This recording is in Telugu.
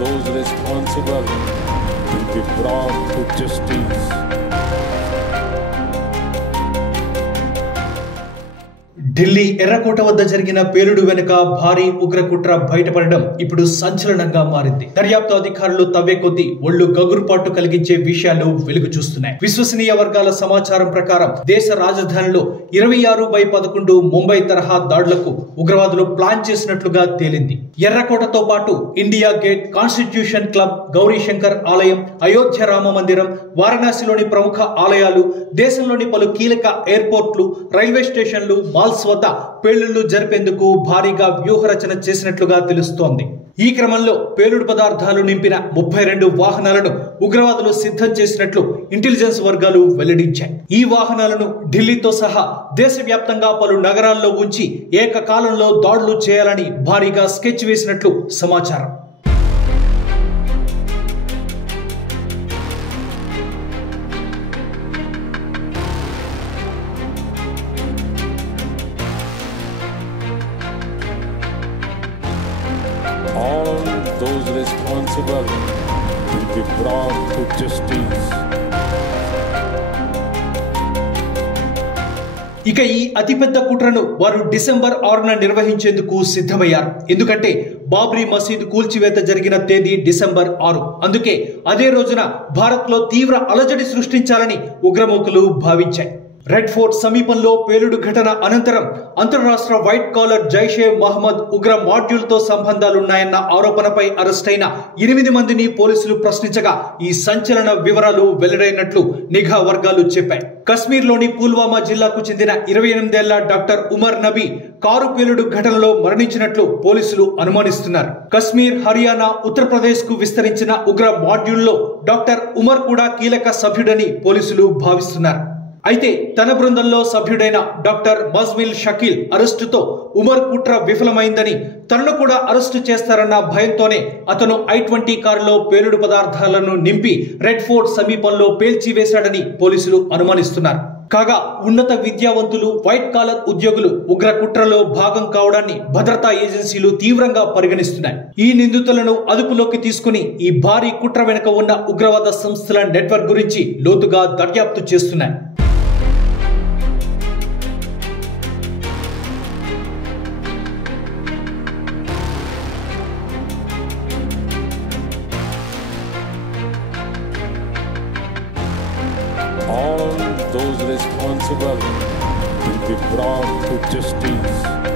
those responsible will be brought to justice. Delhi ఎర్రకోట వద్ద జరిగిన పేలుడు వెనుక భారీ ఉగ్రకుట్ర బయటపడడం ఇప్పుడు సంచలనంగా మారింది. దర్యాప్తు అధికారులు తవ్వే కొద్దీ ఒళ్లు గగురుపాటు కలిగించే విషయాలు వెలుగు చూస్తున్నాయి. విశ్వసనీయ వర్గాల సమాచారం ప్రకారం దేశ రాజధానిలో 26/11 ముంబై తరహా దాడులకు ఉగ్రవాదులు ప్లాన్ చేసినట్లుగా తేలింది. ఎర్రకోటతో పాటు India gate, constitution club, Gauri Shankar ఆలయం, అయోధ్య రామ మందిరం, వారణాసిలోని ప్రముఖ ఆలయాలు, దేశంలోని పలు కీలక ఎయిర్పోర్ట్లు, రైల్వే స్టేషన్లు, మాల్స్ వద్ద పేలుళ్లు జరిపేందుకు భారీగా వ్యూహరచన చేసినట్లుగా తెలుస్తోంది. ఈ క్రమంలో పేలుడు పదార్థాలు నింపిన 32 వాహనాలను ఉగ్రవాదులు సిద్ధం చేసినట్లు ఇంటెలిజెన్స్ వర్గాలు వెల్లడించాయి. ఈ వాహనాలను ఢిల్లీతో సహా దేశవ్యాప్తంగా పలు నగరాల్లో ఉంచి ఏకకాలంలో దాడులు చేయాలని భారీగా స్కెచ్ వేసినట్లు సమాచారం. All those responsible will be brought to justice. ఇక ఈ అతిపెద్ద కుట్రను వారు డిసెంబర్ 6న నిర్వహించేందుకు సిద్ధమయ్యారు. ఎందుకంటే బాబ్రీ మసీదు కూల్చివేత జరిగిన తేదీ డిసెంబర్ 6. అందుకే అదే రోజున భారత్లో తీవ్ర అలజడి సృష్టించాలని ఉగ్రమూకలు భావించాయి. రెడ్ ఫోర్ట్ సమీపంలో పేలుడు ఘటన అనంతరం అంతర్రాష్ట్ర వైట్ కాలర్ జైషే మహమ్మద్ ఉగ్ర మాడ్యూల్తో సంబంధాలున్నాయన్న ఆరోపణపై అరెస్టైన 8 మందిని పోలీసులు ప్రశ్నించగా ఈ సంచలన వివరాలు వెల్లడైనట్లు నిఘా వర్గాలు చెప్పాయి. కశ్మీర్లోని పుల్వామా జిల్లాకు చెందిన 28 ఏళ్ల డాక్టర్ ఉమర్ నబీ కారు పేలుడు ఘటనలో మరణించినట్లు పోలీసులు అనుమానిస్తున్నారు. కశ్మీర్, హర్యానా, ఉత్తరప్రదేశ్ కు విస్తరించిన ఉగ్ర మాడ్యూల్లో డాక్టర్ ఉమర్ కూడా కీలక సభ్యుడని పోలీసులు భావిస్తున్నారు. అయితే తన బృందంలో సభ్యుడైన డాక్టర్ మజ్మిల్ షకీల్ అరెస్టుతో ఉమర్ కుట్ర విఫలమైందని, తనను కూడా అరెస్టు చేస్తారన్న భయంతోనే అతను I-20 కారులో పేలుడు పదార్థాలను నింపి రెడ్ ఫోర్ట్ సమీపంలో పేల్చివేశాడని పోలీసులు అనుమానిస్తున్నారు. కాగా ఉన్నత విద్యావంతులు, వైట్ కాలర్ ఉద్యోగులు ఉగ్ర కుట్రలో భాగం కావడాన్ని భద్రతా ఏజెన్సీలు తీవ్రంగా పరిగణిస్తున్నాయి. ఈ నిందితులను అదుపులోకి తీసుకుని ఈ భారీ కుట్ర వెనుక ఉన్న ఉగ్రవాద సంస్థల నెట్వర్క్ గురించి లోతుగా దర్యాప్తు చేస్తున్నాయి. All those responsible will be brought to justice.